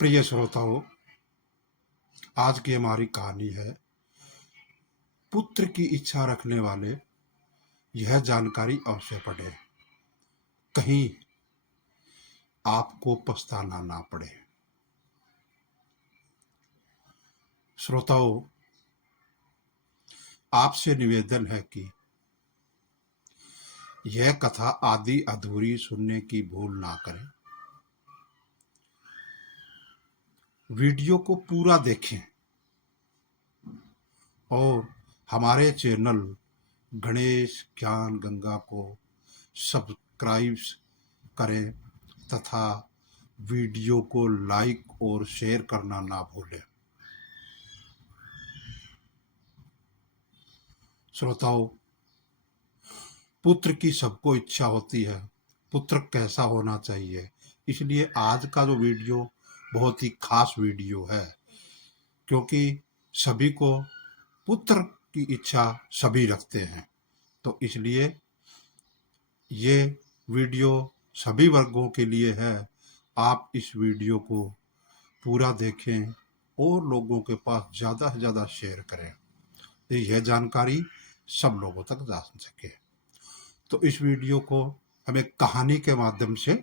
प्रिय श्रोताओं, आज की हमारी कहानी है पुत्र की इच्छा रखने वाले यह जानकारी अवश्य पढ़ें, कहीं आपको पछताना ना पड़े। श्रोताओं, आपसे निवेदन है कि यह कथा आधी अधूरी सुनने की भूल ना करें। वीडियो को पूरा देखें और हमारे चैनल गणेश ज्ञान गंगा को सब्सक्राइब करें तथा वीडियो को लाइक और शेयर करना ना भूलें। श्रोताओं, पुत्र की सबको इच्छा होती है, पुत्र कैसा होना चाहिए। इसलिए आज का जो वीडियो बहुत ही खास वीडियो है, क्योंकि सभी को पुत्र की इच्छा सभी रखते हैं। तो इसलिए ये वीडियो सभी वर्गों के लिए है। आप इस वीडियो को पूरा देखें और लोगों के पास ज़्यादा से ज़्यादा शेयर करें, यह जानकारी सब लोगों तक जा सके। तो इस वीडियो को हम एक कहानी के माध्यम से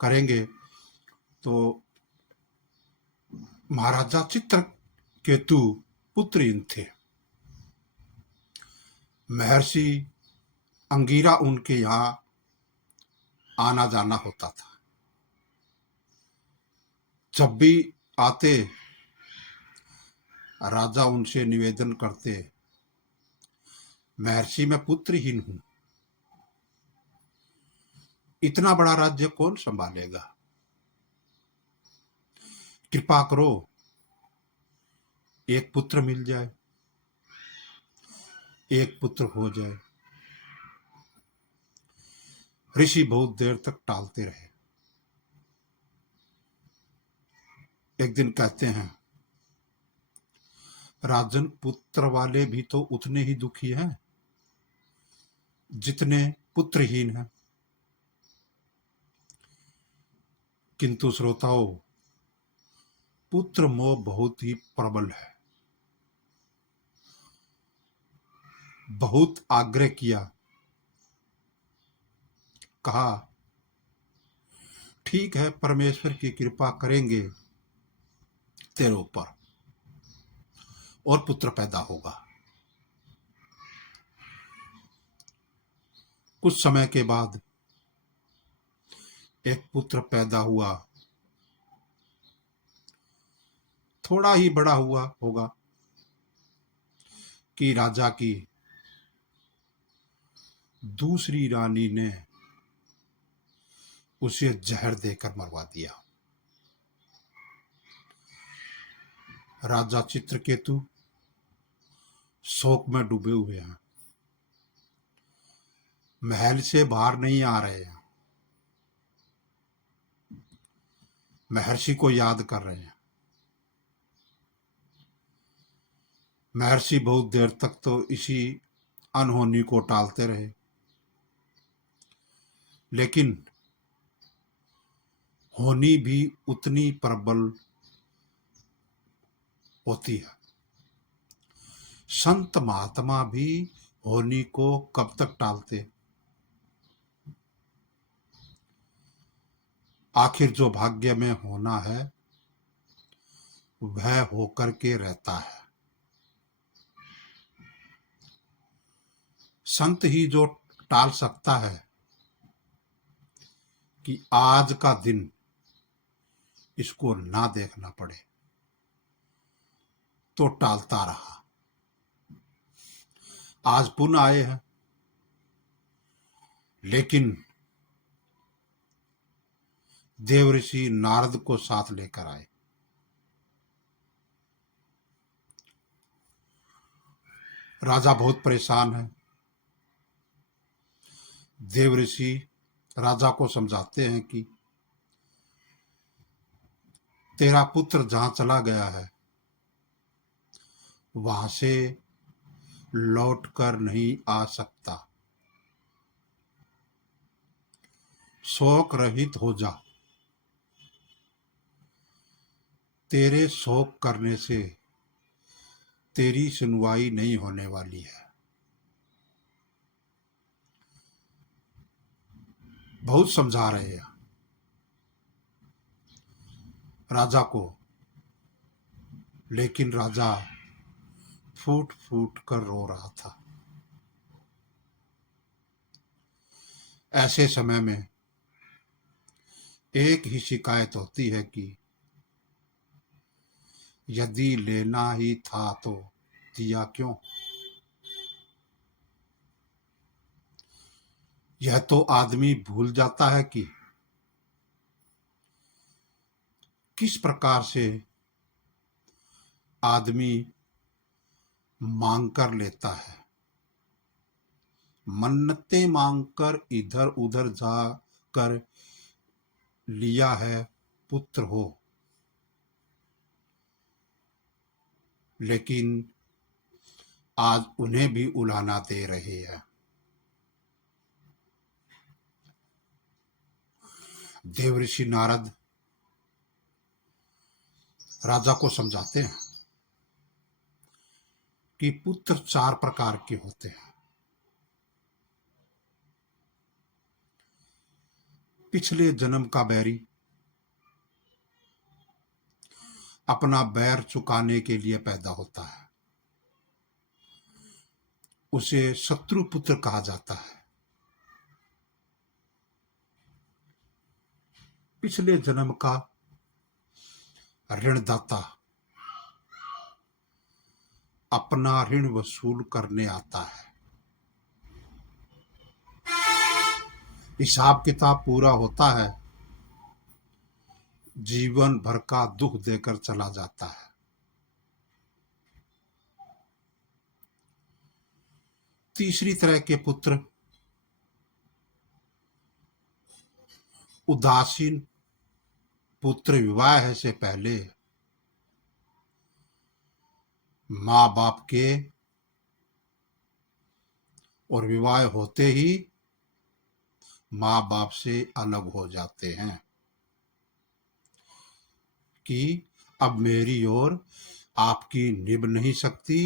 करेंगे। तो महाराजा चित्रकेतु पुत्रहीन थे। महर्षि अंगिरा उनके यहाँ आना जाना होता था। जब भी आते, राजा उनसे निवेदन करते, महर्षि मैं पुत्रहीन हूं, इतना बड़ा राज्य कौन संभालेगा, कृपा करो एक पुत्र मिल जाए, एक पुत्र हो जाए। ऋषि बहुत देर तक टालते रहे। एक दिन कहते हैं, राजन, पुत्र वाले भी तो उतने ही दुखी हैं जितने पुत्रहीन हैं। किंतु श्रोताओं, पुत्र मोह बहुत ही प्रबल है। बहुत आग्रह किया, कहा ठीक है, परमेश्वर की कृपा करेंगे तेरे ऊपर और पुत्र पैदा होगा। कुछ समय के बाद एक पुत्र पैदा हुआ। थोड़ा ही बड़ा हुआ होगा कि राजा की दूसरी रानी ने उसे जहर देकर मरवा दिया। राजा चित्रकेतु शोक में डूबे हुए हैं, महल से बाहर नहीं आ रहे हैं, महर्षि को याद कर रहे हैं। महर्षि बहुत देर तक तो इसी अनहोनी को टालते रहे, लेकिन होनी भी उतनी प्रबल होती है। संत महात्मा भी होनी को कब तक टालते। आखिर जो भाग्य में होना है वह होकर के रहता है। संत ही जो टाल सकता है कि आज का दिन इसको ना देखना पड़े, तो टालता रहा। आज पुनः आए हैं, लेकिन देवऋषि नारद को साथ लेकर आए। राजा बहुत परेशान है। देवऋषि राजा को समझाते हैं कि तेरा पुत्र जहां चला गया है वहां से लौट कर नहीं आ सकता। शोक रहित हो जा, तेरे शोक करने से तेरी सुनवाई नहीं होने वाली है। बहुत समझा रहे हैं राजा को, लेकिन राजा फूट फूट कर रो रहा था। ऐसे समय में एक ही शिकायत होती है कि यदि लेना ही था तो दिया क्यों। यह तो आदमी भूल जाता है कि किस प्रकार से आदमी मांग कर लेता है। मन्नतें मांगकर इधर उधर जाकर लिया है पुत्र हो, लेकिन आज उन्हें भी उलाहना दे रहे हैं। देवऋषि नारद राजा को समझाते हैं कि पुत्र 4 प्रकार के होते हैं। पिछले जन्म का बैरी अपना बैर चुकाने के लिए पैदा होता है, उसे शत्रु पुत्र कहा जाता है। पिछले जन्म का ऋणदाता अपना ऋण वसूल करने आता है। हिसाब किताब पूरा होता है, जीवन भर का दुख देकर चला जाता है। तीसरी तरह के पुत्र उदासीन पुत्र विवाह से पहले माँ बाप के और विवाह होते ही माँ बाप से अलग हो जाते हैं कि अब मेरी ओर आपकी निभ नहीं सकती।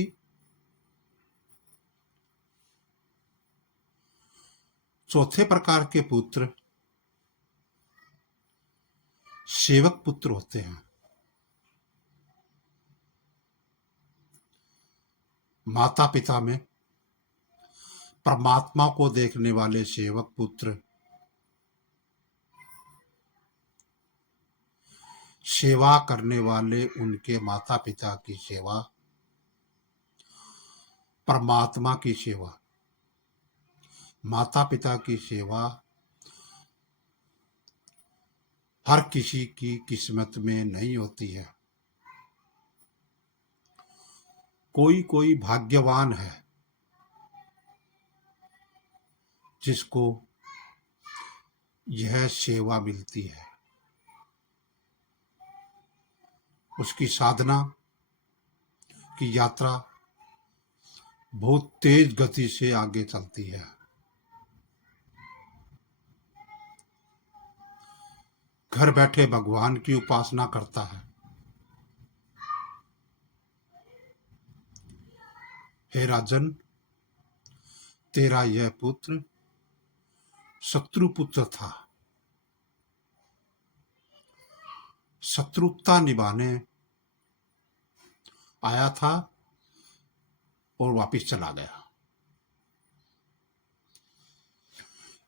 चौथे प्रकार के पुत्र सेवक पुत्र होते हैं। माता पिता में परमात्मा को देखने वाले सेवक पुत्र सेवा करने वाले उनके माता पिता की सेवा, परमात्मा की सेवा, माता पिता की सेवा हर किसी की किस्मत में नहीं होती है। कोई कोई भाग्यवान है जिसको यह सेवा मिलती है। उसकी साधना की यात्रा बहुत तेज गति से आगे चलती है। घर बैठे भगवान की उपासना करता है। हे राजन, तेरा यह पुत्र शत्रु पुत्र था, शत्रुता निभाने आया था और वापिस चला गया।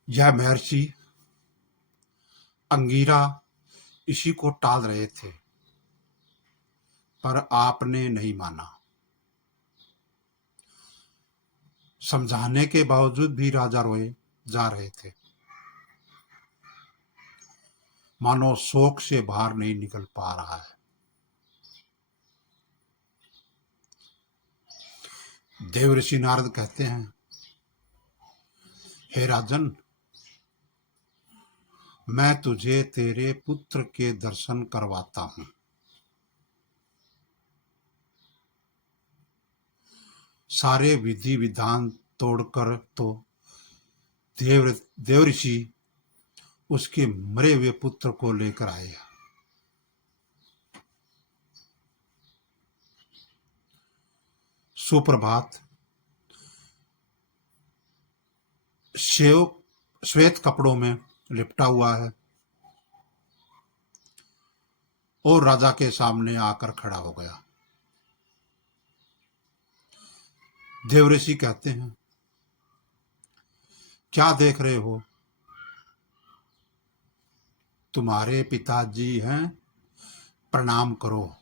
यह महर्षि अंगीरा इसी को टाल रहे थे, पर आपने नहीं माना। समझाने के बावजूद भी राजा रोए जा रहे थे, मानो शोक से बाहर नहीं निकल पा रहा है। देवऋषि नारद कहते हैं, हे राजन, मैं तुझे तेरे पुत्र के दर्शन करवाता हूं। सारे विधि विधान तोड़कर तो देवऋषि उसके मरे हुए पुत्र को लेकर आए। सुप्रभात। शिव श्वेत कपड़ों में लिपटा हुआ है और राजा के सामने आकर खड़ा हो गया। देवऋषि कहते हैं, क्या देख रहे हो? तुम्हारे पिताजी हैं, प्रणाम करो।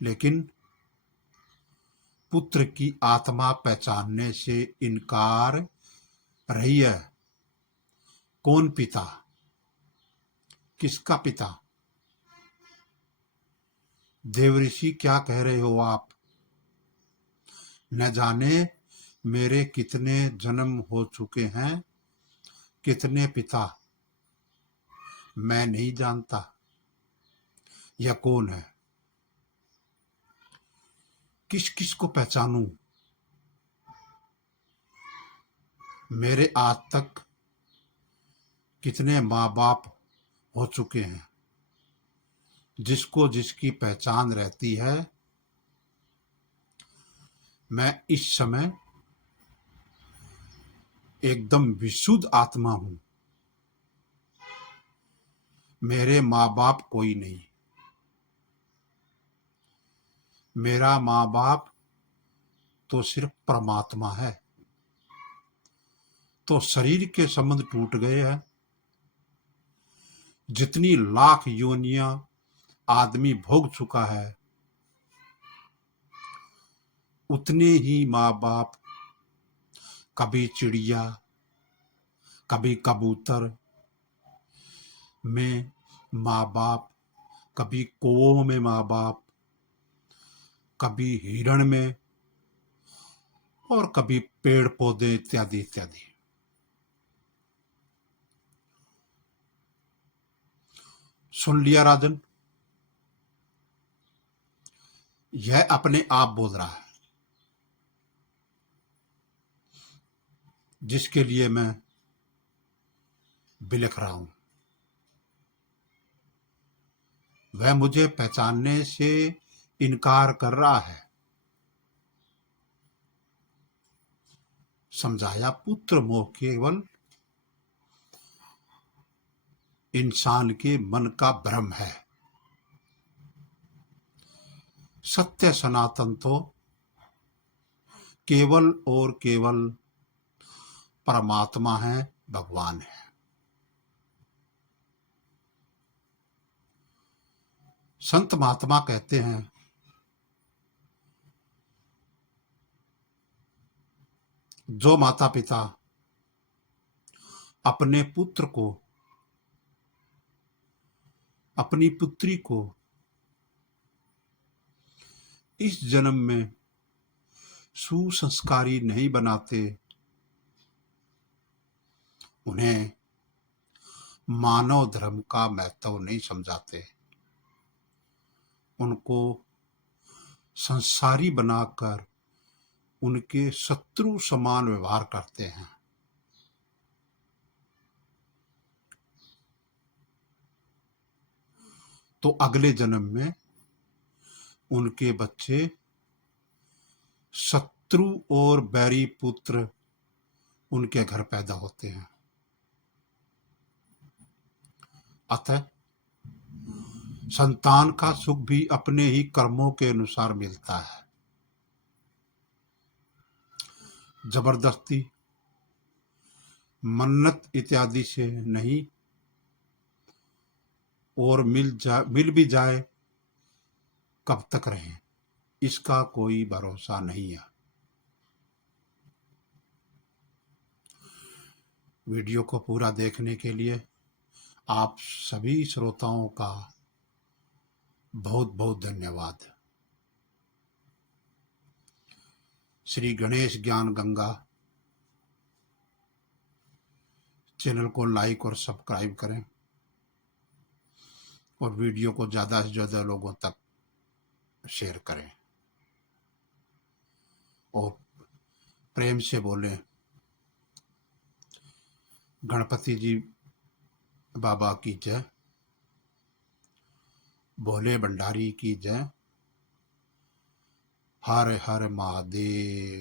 लेकिन पुत्र की आत्मा पहचानने से इनकार रही है। कौन पिता? किसका पिता? देवऋषि, क्या कह रहे हो आप? न जाने मेरे कितने जन्म हो चुके हैं, कितने पिता, मैं नहीं जानता। यह कौन है? किस किस को पहचानूं? मेरे आज तक कितने माँ बाप हो चुके हैं, जिसको जिसकी पहचान रहती है। मैं इस समय एकदम विशुद्ध आत्मा हूं। मेरे माँ बाप कोई नहीं। मेरा माँ बाप तो सिर्फ परमात्मा है। तो शरीर के संबंध टूट गए हैं। जितनी लाख योनियां आदमी भोग चुका है, उतने ही माँ बाप, कभी चिड़िया, कभी कबूतर में माँ बाप, कभी कौओं में माँ बाप, कभी हिरण में, और कभी पेड़ पौधे इत्यादि इत्यादि। सुन लिया राजन? यह अपने आप बोल रहा है, जिसके लिए मैं बिलख रहा हूं। वह मुझे पहचानने से इनकार कर रहा है। समझाया, पुत्र मोह केवल इंसान के मन का भ्रम है। सत्य सनातन तो केवल और केवल परमात्मा है, भगवान है। संत महात्मा कहते हैं, जो माता पिता अपने पुत्र को, अपनी पुत्री को इस जन्म में सुसंस्कारी नहीं बनाते, उन्हें मानव धर्म का महत्व नहीं समझाते, उनको संसारी बनाकर उनके शत्रु समान व्यवहार करते हैं, तो अगले जन्म में उनके बच्चे शत्रु और बैरी पुत्र उनके घर पैदा होते हैं। अतः संतान का सुख भी अपने ही कर्मों के अनुसार मिलता है। जबरदस्ती, मन्नत इत्यादि से नहीं। और मिल भी जाए, कब तक रहे, इसका कोई भरोसा नहीं है। वीडियो को पूरा देखने के लिए आप सभी श्रोताओं का बहुत बहुत धन्यवाद। श्री गणेश ज्ञान गंगा चैनल को लाइक और सब्सक्राइब करें और वीडियो को ज़्यादा से ज़्यादा लोगों तक शेयर करें और प्रेम से बोलें, गणपति जी बाबा की जय, भोले भंडारी की जय। हर हर महादेव।